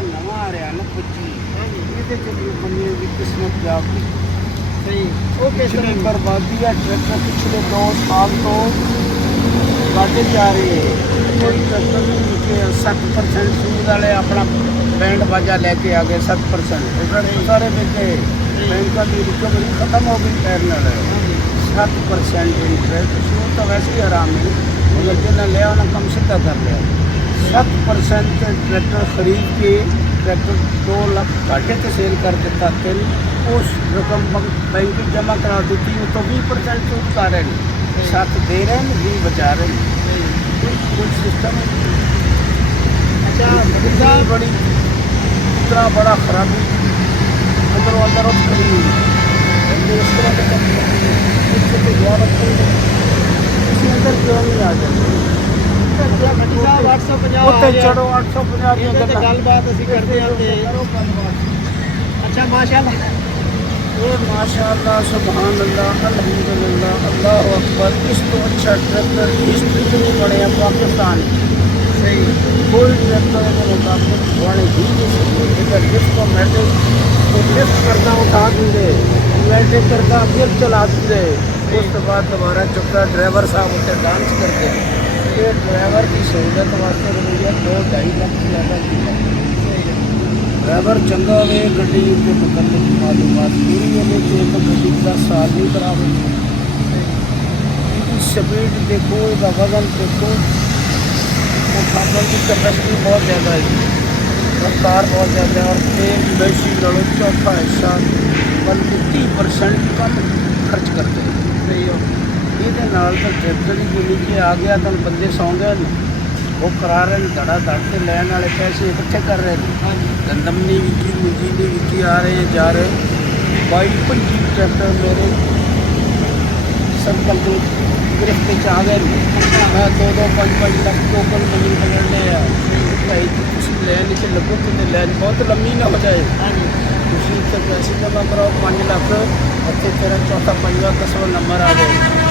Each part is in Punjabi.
ਜਿਹੜਾ ਨਵਾਂ ਆ ਰਿਹਾ ਨਾ 25 ਇਹਦੇ ਚ ਵੀ ਬੰਦੇ ਦੀ ਕਿਸਮਤ ਜਾਪਦੀ ਸਹੀ ਉਹ ਕਿਸ ਪਿਛਲੀ ਤਰ੍ਹਾਂ ਬਰਬਾਦੀ ਆ ਟਰੈਕਟਰ ਪਿਛਲੇ 2 ਸਾਲ ਤੋਂ ਵੱਧਦੇ ਜਾ ਰਹੇ ਕੋਈ ਟਰੈਕਟਰ ਨਹੀਂ ਕਿ 60% ਸੂਦ ਵਾਲੇ ਆਪਣਾ ਬੈਂਡ ਬਾਜਾ ਲੈ ਕੇ ਆ ਗਏ 7% ਸਾਰੇ ਵਿਕੇ ਬੈਂਕਾਂ ਦੀ ਰਿਕਵਰੀ ਖਤਮ ਹੋ ਗਈ ਪੈਰ ਨਾਲ 7% ਇੰਟਰਸਟ ਸੂਦ ਤਾਂ ਵੈਸੇ ਹੀ ਆਰਾਮ ਨਹੀਂ ਮगर ਜਿਹਨਾਂ ਲਿਆ ਉਹਨਾਂ ਕੰਮ ਸਿੱਧਾ ਕਰ ਲਿਆ 7% ट्रैक्टर खरीद के ट्रैक्टर 2 लाख घाटे से सेल कर देता फिर उस रकम बैंक में जमा करा देती है तो 20% सूद का रहे हैं 7 दे रहे हैं 20 बचा रहे हैं कुछ सिस्टम अच्छा बड़ी इतना बड़ा खराबी अंदरों अंदर खड़ी हुई इस तरह के इसके अंदर क्यों नहीं आ जाते ਭੱਟੀ ਸਾਹਿਬ 850 ਉੱਤੇ ਚੜੋ 850 ਦੀਆਂ ਇਹਦੇ ਤੇ ਗੱਲਾਂ ਗੱਲਬਾਤ ਅਸੀਂ ਕਰਦੇ ਹਾਂ ਤੇ ਅੱਛਾ ਮਾਸ਼ਾਅੱਲਾ ਇਹ ਮਾਸ਼ਾਅੱਲਾ ਸੁਭਾਨ ਅੱਲਾ ਅਲਹਮਦੁਲਿਲਾ ਅੱਲਾਹੁ ਅਕਬਰ ਇਸ ਤੋਂ ਅੱਛਾ ਟਰੈਕਟਰ ਹਿਸਟਰੀ ਚ ਨਹੀਂ ਬਣਿਆ ਪਾਕਿਸਤਾਨ ਸਹੀ ਕੋਈ ਟਰੈਕਟਰ ਦੇ ਮੁਕਾਬਲੇ ਬਣੇ ਹੀ ਨਹੀਂ ਸਕਦੇ ਜੇਕਰ ਜਿਸ को मैट्रिक लिफ्ट करना उठा देंगे मैट्रिक करता फिर चला देंगे उस तो बाद दोबारा चुपका ड्राइवर साहब उत्ते डांस करते हैं ये ड्राइवर की सहूलत वास्ते रुपया 2-2.5 लाख ज़्यादा की ड्राइवर चंगा होवे गड्डी के मुतल्लिक मालूमात पूरी होने तो एक गड्डी 10 साल नहीं खराब होती इसकी स्पीड देखो इसका वजन देखो उठाने की कैपेसिटी बहुत ज़्यादा है रफ्तार बहुत ज़्यादा है और तेल वैसी लड़ो चौथा हिस्सा बल्कि 30% कम खर्च करते हैं ਸਹੀ ਹੋ ਇਹਦੇ ਨਾਲ ਤਾਂ ਟਰੈਕਟਰ ਹੀ ਕੋਈ ਨੀਚੇ ਆ ਗਿਆ ਤਾਂ ਬੰਦੇ ਸੌਂ ਗਏ ਨੇ ਉਹ ਕਰਾ ਰਹੇ ਨੇ ਧੜਾ ਧੜ ਤੇ ਲੈਣ ਵਾਲੇ ਪੈਸੇ ਇਕੱਠੇ ਕਰ ਰਹੇ ਨੇ ਹਾਂਜੀ ਗੰਦਮ ਨਹੀਂ ਵਿਕੀ ਮੁੰਜੀ ਨਹੀਂ ਵਿਕੀ ਆ ਰਹੇ ਜਾ ਰਹੇ 22-25 ਟਰੈਕਟਰ ਮੇਰੇ ਸਰਕਲ ਦੇ ਗ੍ਰਿਫਤ 'ਚ ਆ ਗਏ ਨੇ ਮੈਂ 2-5 ਲੱਖ ਟੋਕਨ ਮੰਗੀ ਪਕੜਨੇ ਆ ਭਾਈ ਤੁਸੀਂ ਲੈਣ 'ਚ ਲੱਗੋ ਕਿਤੇ ਲੈਣ ਬਹੁਤ ਲੰਮੀ ਨਾ ਹੋ ਜਾਏ ਹਾਂਜੀ ਤੁਸੀਂ ਇੱਥੇ ਪੈਸੇ ਜਮ੍ਹਾਂ ਕਰਾਓ 5 ਲੱਖ ਉੱਥੇ ਤੇਰਾ ਚੌਥਾ 5ਵਾਂ 10ਵਾਂ ਨੰਬਰ ਆ ਜਾਏ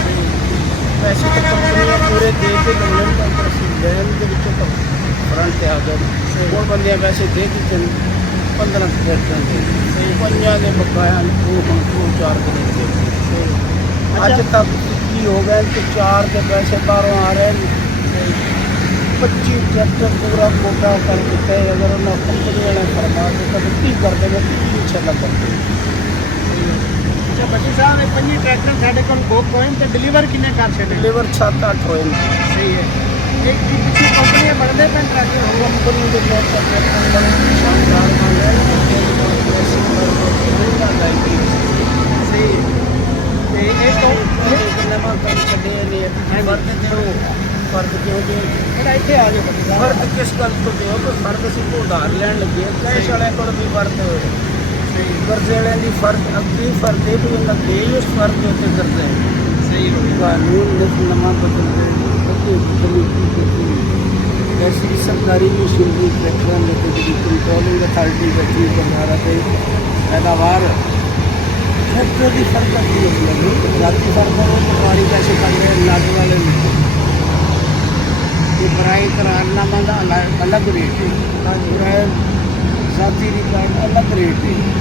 ਪੈਸੇ ਤਾਂ ਕੰਪਨੀਆਂ ਪੂਰੇ ਦੇ ਕੇ ਗਵਰਨਮੈਂਟ ਦਾ ਅਸੀਂ ਲੈਣ ਦੇ ਵਿੱਚੋਂ ਤਾਂ ਫਰੰਟ 'ਤੇ ਆ ਗਏ ਹੋਰ ਬੰਦਿਆਂ ਪੈਸੇ ਦੇ ਦਿੱਤੇ 15 ਟਰੈਕਟਰਾਂ ਦੇ ਸਹੀ ਪੰਜਾਂ ਦੇ ਬਕਾਇਆ ਉਹ ਹੁਣ 4 ਦਿਨ ਦੇ ਅੱਜ ਤੱਕ ਕੀ ਹੋ ਗਿਆ ਕਿ 4 ਦੇ ਪੈਸੇ ਬਾਹਰੋਂ ਆ ਰਹੇ ਨੇ 25 ਟਰੈਕਟਰ ਪੂਰਾ ਕੋਟਾ ਕਰ ਦਿੱਤਾ ਹੈ ਅਗਰ ਉਹਨਾਂ ਕੰਪਨੀ ਵਾਲੇ ਫਰਮਾ ਕੇ ਤਾਂ 30 ਕਰ ਦੇਵੇ 30 ਛੱਲਾ ਕਰਦੇ ਅੱਛਾ ਭੱਟੀ ਸਾਹਿਬ ਇਹ 5 ਟਰੈਕਟਰ ਸਾਡੇ ਕੋਲ ਬੁੱਕ ਹੋਏ ਤੇ ਡਿਲੀਵਰ ਕਿੰਨੇ ਕਰ ਛੱਡੇ ਡਿਲੀਵਰ 7-8 ਹੋਏ ਨੇ ਸਹੀ ਹੈ ਇੱਕ ਦੀ ਪਿੱਛੇ ਕੰਪਨੀਆਂ ਬਣਦੇ ਪੈਣ ਟਰੈਕਟਰ ਹੋਊਗਾ ਕੰਪਨੀ ਦੇ ਬਹੁਤ ਸਾਰੇ ਟਰੈਕਟਰ ਸ਼ਾਨਦਾਰ ਬਣਦੇ ਸਹੀ ਤੇ ਇਹ ਤੋਂ ਨਵਾਂ ਕੰਮ ਛੱਡੇ ਨੇ ਵਰਤ ਦਿਓ ਫਰਦ ਕਿਉਂ ਦਿਓ ਇਹਦਾ ਇੱਥੇ ਆ ਜਾਓ ਭੱਟੀ ਸਾਹਿਬ ਫਰਦ ਕਿਸ ਗੱਲ ਤੋਂ ਦਿਓ ਕਿ ਫਰਦ ਅਸੀਂ ਤੋਂ ਉਧਾਰ ਲੈਣ ਲੱਗੇ ਕੈਸ਼ ਵਾਲਿਆਂ ਕੋਲ ਵੀ ਵਰਤ ਹੋਏ ਕਰਜ਼ੇ ਵਾਲਿਆਂ ਦੀ ਫਰਦ ਅੱਗੇ ਫਰਦੇ ਵੀ ਉਹਨਾਂ ਦੇ ਉਸ ਫਰਦ ਦੇ ਉੱਤੇ ਕਰਦੇ ਸਹੀ ਹੋ ਕਾਨੂੰਨ ਨਵਾਂ ਬਦਲਦੇ ਕਮੇਟੀ ਕੀਤੀ ਐਸੀ ਸਰਕਾਰੀ ਮਸ਼ੀਨਰੀ ਟਰੈਕਟਰਾਂ ਦੇ ਤੇ ਜਿਹੜੀ ਕੰਟਰੋਲਿੰਗ ਅਥਾਰਟੀ ਬੈਠੀ ਕਰਨਾਰਾ ਤੇ ਪੈਦਾਵਾਰ ਟਰੈਕਟਰ ਦੀ ਫਰਕ ਕੀ ਹੁੰਦੀ ਹੈ ਰਾਤੀ ਫਰਕ ਉਹ ਪਟਵਾਰੀ ਪੈਸੇ ਕਰਦੇ ਲੱਗ ਵਾਲੇ ਇਹ ਬਰਾਈ ਕਰਾਰਨਾਮਾ ਦਾ ਅਲੱਗ ਰੇਟ ਹੈ ਬਰਾਈ ਸਾਥੀ ਰਿਕਾਰਡ ਅਲੱਗ ਰੇਟ ਹੈ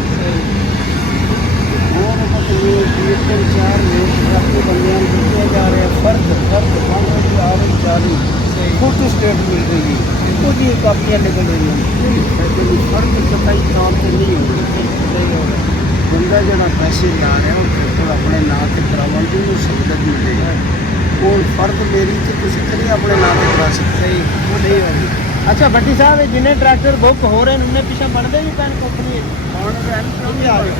ਹੋਰ ਮਤਲਬ 3-4 ਲੋਕ ਰਾਤੀ ਬੰਦਿਆਂ ਨੂੰ ਦਿੱਤੇ ਜਾ ਰਹੇ ਫਰਕ ਬਾਹਰ ਦੀ ਆਰਮ ਚਾਲੂ ਫੋਟੋ ਸਟੇਟ ਮਿਲ ਰਹੀ ਹੈ ਉਹਦੀ ਕਾਪੀਆਂ ਨਿਕਲ ਰਹੀਆਂ ਨੇ ਫਰਕ ਚਕਾਈ ਤੌਰ ਤੇ ਨਹੀਂ ਹੋ ਰਹੀ ਬੰਦਾ ਜਿਹੜਾ ਪੈਸੇ ਲਾ ਰਿਹਾ ਉਹ ਆਪਣੇ ਨਾਂ 'ਤੇ ਕਰਾਉਣ ਦੀ ਉਹਨੂੰ ਸਹੂਲਤ ਮਿਲੇਗੀ ਉਹ ਫਰਕ ਮੇਰੀ ਤੇ ਤੁਸੀਂ ਕਦੇ ਆਪਣੇ ਨਾਂ 'ਤੇ ਕਰਾ ਸਕਦੇ ਉਹ ਨਹੀਂ ਹੋਣੀ ਅੱਛਾ ਭੱਟੀ ਸਾਹਿਬ ਇਹ ਜਿੰਨੇ ਟਰੈਕਟਰ ਬੁੱਕ ਹੋ ਰਹੇ ਨੇ ਉਹਨੇ ਪਿੱਛੇ ਬਣਦੇ ਵੀ ਪੈਣ ਕੰਪਨੀ ਹੁਣ ਕਿੰਨੇ ਆ ਰਹੇ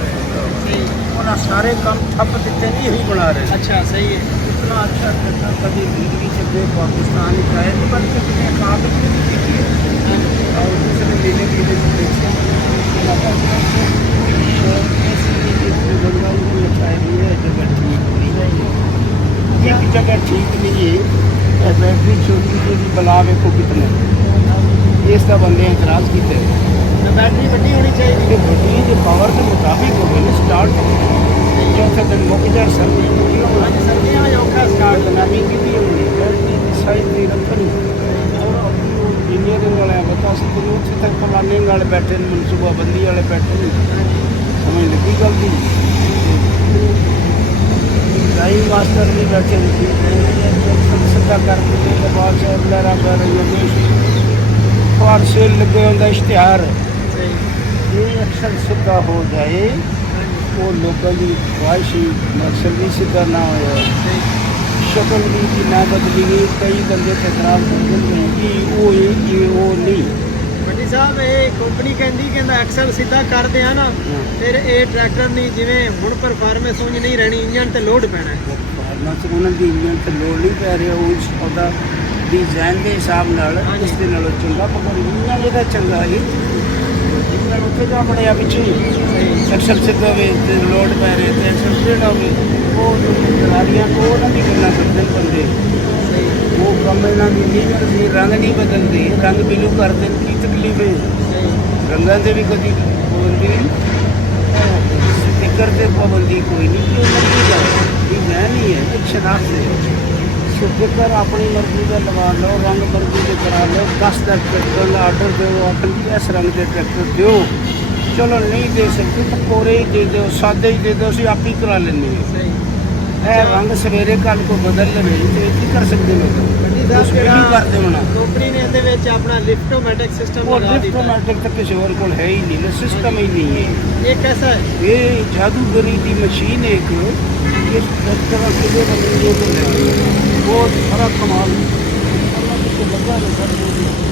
ਸਹੀ ਉਹਨਾਂ ਸਾਰੇ ਕੰਮ ਠੱਪ ਦਿੱਤੇ ਨਹੀਂ ਇਹੀ ਬਣਾ ਰਹੇ अच्छा सही है इतना अच्छा करता कभी जिंदगी से कोई पाकिस्तान का है तो बल्कि कितने काबिल भी देखिए और दूसरे लेने के लिए देखिए एक जगह ठीक नहीं है बैटरी छोटी छोटी बला वेखो कितने इसका बंदे एतराज़ किए तो बैटरी बड़ी होनी चाहिए कि बड़ी जो पावर के मुताबिक हो गई स्टार्ट चौथे दिन मुक जाए सर्दी की होना सर्दियों में औखा स्टार्ट नमी की भी होनी बैटरी की साइज भी रखनी और अपनी ਸਟੀਅਰਿੰਗ ਵਾਲੇ ਬਤਾ ਸੀ ਤੈਨੂੰ ਉੱਥੇ ਤੱਕ ਪਲਾਨਿੰਗ ਵਾਲੇ ਬੈਠੇ ਨੇ ਮਨਸੂਬਾਬੰਦੀ ਵਾਲੇ ਬੈਠੇ ਨੇ ਸਮਝ ਲੱਗੀ ਗੱਲ ਦੀ ਡਰਾਈਵ ਮਾਸਟਰ ਵੀ ਬੈਠੇ ਨੇ ਸਿੱਧਾ ਕਰਕੇ ਤੇ ਬਾਅਦ ਚ ਲਹਿਰਾ ਕਰ ਰਹੀ ਹੈ ਸੇਲ ਲੱਗੇ ਹੁੰਦਾ ਇਸ਼ਤਿਹਾਰ ਇਹ ਅਕਸਰ ਸਿੱਧਾ ਹੋ ਜਾਏ ਉਹ ਲੋਕਾਂ ਦੀ ਖੁਆਇਸ਼ ਹੀ ਮਕਸਦ ਵੀ ਸਿੱਧਾ ਨਾ ਹੋਇਆ ਸ਼ਕਲ ਵੀ ਨਾ ਬਦਲੀ ਗਈ ਕਈ ਬੰਦੇ ਤੇ ਖਰਾਬ ਕਰ ਦਿੰਦੇ ਕਿ ਉਹ ਨਹੀਂ ਵੱਡੀ ਸਾਹਿਬ ਇਹ ਕੰਪਨੀ ਕਹਿੰਦਾ ਅਕਸਰ ਸਿੱਧਾ ਕਰਦੇ ਆ ਨਾ ਫਿਰ ਇਹ ਟਰੈਕਟਰ ਨਹੀਂ ਜਿਵੇਂ ਹੁਣ ਪਰਫਾਰਮੈਂਸ ਉਂਝ ਨਹੀਂ ਰਹਿਣੀ ਇੰਜਨ ਤੇ ਲੋਡ ਪੈਣਾ ਪਰਫਾਰਮੈਂਸ ਉਹਨਾਂ ਦੀ ਇੰਜਨ ਤੇ ਲੋਡ ਨਹੀਂ ਪੈ ਰਿਹਾ ਉਹਦਾ ਡਿਜ਼ਾਈਨ ਦੇ ਹਿਸਾਬ ਨਾਲ ਇਸ ਦੇ ਨਾਲੋਂ ਚੰਗਾ ਪਰ ਇੰਜਨ ਇਹਦਾ ਚੰਗਾ ਹੈ ਇੰਜਨ ਉੱਥੇ ਜਾ ਬੜਿਆ ਪਿੱਛੇ ਅਕਸਰ ਸਿੱਧਾ ਹੋਵੇ ਤੇ ਲੋਡ ਪੈ ਰਹੇ ਤੇ ਅਕਸਰ ਸਟੇਟ ਹੋਵੇ ਉਹ ਗਰਾਰੀਆਂ ਤੋਂ ਉਹਨਾਂ ਦੀ ਗੱਲਾਂ ਕਰਦੇ ਬੰਦੇ ਉਹ ਕੰਮ ਇਹਨਾਂ ਦੀ ਨਹੀਂ ਕਰਦੇ ਰੰਗ ਨਹੀਂ ਬਦਲਦੇ ਰੰਗ ਬਿਲੂ ਕਰਦੇ ਕੀ ਤਕਲੀਫ ਹੈ ਰੰਗਾਂ ਦੇ ਵੀ ਕਦੀ ਪਾਬੰਦੀ ਸਟਿੱਕਰ ਤੇ ਪਾਬੰਦੀ ਕੋਈ ਨਹੀਂ ਕਿ ਉਹਨਾਂ ਦੀ ਗੱਲ ਇਹ ਮੈਂ ਨਹੀਂ ਹੈ ਇੱਕ ਸ਼ਨਾਖਤ ਹੈ ਸਟਿੱਕਰ ਆਪਣੀ ਮਰਜ਼ੀ ਦਾ ਲਗਾ ਲਓ ਰੰਗ ਮਰਜ਼ੀ ਦੇ ਕਰਾ ਲਓ 10 ਦਾ ਟਰੈਕਟਰ ਦਾ ਆਰਡਰ ਦਿਓ ਆਪਣੀ ਇਸ ਰੰਗ ਦੇ ਟਰੈਕਟਰ ਦਿਓ ਚਲੋ ਨਹੀਂ ਦੇ ਸਕਦੇ ਤਾਂ ਕੋਰੇ ਹੀ ਦੇ ਦਿਓ ਸਾਦੇ ਹੀ ਦੇ ਦਿਓ ਅਸੀਂ ਆਪ ਹੀ ਕਰਾ ਲੈਂਦੇ ਹਾਂ ਇਹ ਰੰਗ ਸਵੇਰੇ ਕੱਲ ਕੋ ਬਦਲ ਲਵੇ ਤੇ ਕੀ ਕਰ ਸਕਦੇ ਲੋਕ ਕੁਛ ਵੀ ਨਹੀਂ ਕਰਦੇ ਹੋਣਾ ਕੰਪਨੀ ਨੇ ਇਹਦੇ ਵਿੱਚ ਆਪਣਾ ਲਿਫਟੋਮੈਟਿਕ ਸਿਸਟਮ ਉਹ ਲਗਾ ਦਿੱਤਾ ਲਿਫਟੋਮੈਟਿਕ ਤਾਂ ਕਿਸੇ ਹੋਰ ਕੋਲ ਹੈ ਹੀ ਨਹੀਂ ਸਿਸਟਮ ਹੀ ਨਹੀਂ ਹੈ ਇਹ कैसा है ਇਹ ਜਾਦੂਗਰੀ ਦੀ ਮਸ਼ੀਨ ਹੈ ਇੱਕ ਇਸ ਤਰ੍ਹਾਂ ਕਿਤੇ ਬੰਦੇ ਨੂੰ ਬਹੁਤ ਸਾਰਾ ਕਮਾਲ ਅੱਲਾਹ ਕਿਤੇ ਲੱਗਾ ਨਹੀਂ ਸਰ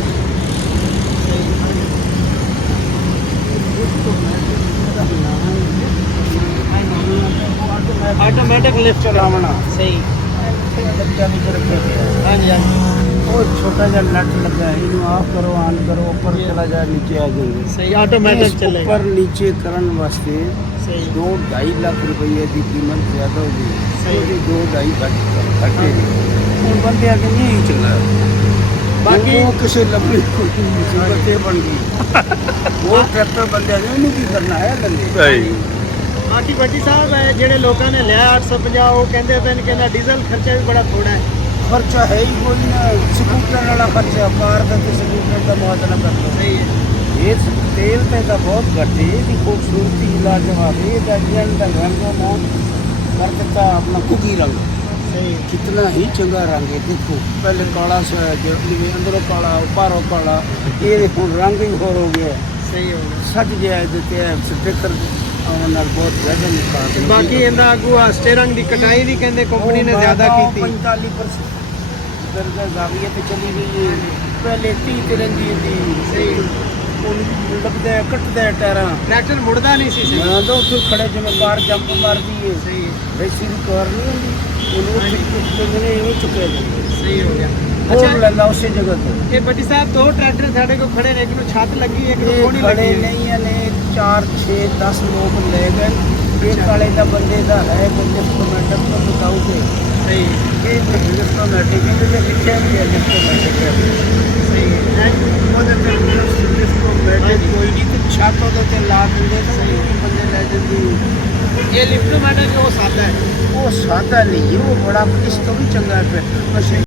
ऑटोमेटिक लिफ्ट ਚਲਾਵਣਾ सही ਬੱਚਾ ਵੀ ਰੱਖਿਆ ਗਿਆ हाँ जी हाँ जी ਉਹ ਛੋਟਾ ਜਿਹਾ ਨਟ ਲੱਗਾ ਹੈ ਇਹਨੂੰ ਆਫ ਕਰੋ ਆਨ ਕਰੋ ਉੱਪਰ ਚਲਾ ਜਾ ਨੀਚੇ ਆ ਜਾਏਗਾ सही ऑटोमेटिक ਇਸ चलेगा ਉੱਪਰ ਨੀਚੇ ਕਰਨ ਵਾਸਤੇ सही 2-2.5 ਲੱਖ ਰੁਪਏ ਦੀ ਕੀਮਤ ਜ਼ਿਆਦਾ ਹੋ ਗਈ ਸਹੀ। ਉਹਦੀ 2-2.5 ਘੱਟੇ ਹੁਣ ਬੰਦੇ ਆ ਕੇ ਨਹੀਂ ਚੰਗਾ ਬਾਕੀ ਉਹ ਕਿਸੇ ਲੱਭੀ ਕੋਈ ਮੁਸੀਬਤ ਇਹ ਬਣ ਗਈ ਉਹ ਟਰੈਕਟਰ ਬੰਦੇ ਨੇ ਉਹਨੂੰ ਕੀ ਕਰਨਾ ਹੈ ਬੰਦੇ ਬਾਕੀ ਵੱਡੀ ਸਾਹਿਬ ਹੈ ਜਿਹੜੇ ਲੋਕਾਂ ਨੇ ਲਿਆ 850 ਉਹ ਕਹਿੰਦੇ ਪਏ ਨੇ ਕਹਿੰਦਾ ਡੀਜ਼ਲ ਖਰਚਾ ਵੀ ਬੜਾ ਥੋੜਾ ਹੈ ਖਰਚਾ ਹੈ ਹੀ ਕੋਈ ਨਾ ਸਕੂਟਰ ਵਾਲਾ ਖਰਚਾ ਕਾਰ ਦਾ ਤੇ ਸਕੂਟਰ ਦਾ ਮੁਆਵਜ਼ਾ ਕਰ ਲਓ ਸਹੀ ਹੈ ਇਹ ਤੇਲ ਤੇ ਤਾਂ ਬਹੁਤ ਘੱਟ ਹੈ ਇਹਦੀ ਖੂਬਸੂਰਤੀ ਲਾਜਵਾਬ ਹੈ ਇਹਦਾ ਜਨ ਦਾ ਰੰਗ ਮੋਹ ਕਰ ਦਿੱਤਾ ਆਪਣਾ ਕੁਗੀ ਰੰਗ ਸਹੀ कितना ही चंगा रंग है देखो पहले काला सा जिਵੇਂ ਅੰਦਰੋਂ ਕਾਲਾ ਬਾਹਰੋਂ ਕਾਲਾ ਇਹ ਹੁਣ ਰੰਗ ਹੀ ਹੋਰ ਹੋ ਗਿਆ ਸਹੀ ਹੋ ਗਿਆ ਸੱਜ ਗਿਆ ਇਹਦੇ ਤੇ ਸਟicker ਆਉਣ ਨਾਲ ਬਹੁਤ ਜ਼ਿਆਦਾ ਨਿਕਾਲ ਬਾਕੀ ਇਹਦਾ ਆਗੂ ਸਟੀਅਰਿੰਗ ਦੀ ਕਟਾਈ ਵੀ ਕਹਿੰਦੇ ਕੰਪਨੀ ਨੇ ਜ਼ਿਆਦਾ ਕੀਤੀ 45% ਦਰਜਾ ਜ਼ਾਵੀਏ ਤੇ ਚਲੀ ਗਈ ਹੈ ਪਹਿਲੇ 30 ਤੇ ਰਹਿੰਦੀ ਸੀ ਸਹੀ ਉਹ ਲੱਗਦਾ ਕੱਟਦਾ ਟਾਇਰਾਂ ਟਰੈਕਟਰ ਮੁੜਦਾ ਨਹੀਂ ਸੀ ਸਹੀ ਮੈਂ ਤਾਂ ਉੱਥੇ ਖੜੇ ਜਿਵੇਂ ਕਾਰ ਜੰਪ ਮਾਰਦੀ ਹੈ ਸਹੀ ਹੈ ਵੈਸੀ ਦੀ ਕਾਰ ਨਹੀਂ ਹੁੰਦੀ ਉਹਨੂੰ ਚੁੱਕਦੇ ਇਵੇਂ ਚੁੱਕਿਆ ਜਾਂਦਾ ਸਹੀ ਹੋ ਗਿਆ ਹੋਰ ਲੈਂਦਾ ਉਸੇ ਜਗ੍ਹਾ ਤੇ ਇਹ ਬੱਟੀ ਸਾਹਿਬ ਦੋ ਟਰੈਕਟਰ ਸਾਡੇ ਕੋਲ ਖੜੇ ਨੇ ਇੱਕ ਨੂੰ ਛੱਤ ਲੱਗੀ ਇੱਕ ਨੂੰ ਇਹ ਕੋਣੀ ਖੜੇ ਲੱਗੀ ਨਹੀਂ ਹੈ ਨੇ 4 6 10 ਲੋਕ ਲੈ ਗਏ ਇਹ ਕਾਲੇ ਦਾ ਬੰਦੇ ਦਾ ਹੈ ਬੰਦੇ ਤੋਂ ਮੈਂ ਤੱਕ ਤੋਂ ਬਤਾਉਂਗੇ ਸਹੀ ਇਹ ਬਿਜ਼ਨਸ ਤੋਂ ਮੈਂ ਟਿਕਟ ਤੇ ਲਿਖਿਆ ਵੀ ਹੈ ਜਿਸ ਤੋਂ ਮੈਂ ਟਿਕਟ ਸਹੀ ਹੈ ਉਹਦੇ ਤੇ ਬਿਜ਼ਨਸ ਤੋਂ ਬੈਠੇ ਕੋਈ ਨਹੀਂ ਤੇ ਛੱਤ ਉਹਦੇ ਤੇ ਲਾ ਦਿੰਦੇ ਤਾਂ ਉਹ ਬੰਦੇ ਲੈ ਜਾਂਦੇ ਇਹ ਲਿਫਟੋਮੈਟਿਕ ਉਹ ਸਾਦਾ ਹੈ ਉਹ ਸਾਦਾ ਨਹੀਂ ਉਹ ਬੜਾ ਇਸ ਤੋਂ ਵੀ ਚੰਗਾ ਹੈ ਮਸ਼ੀਨ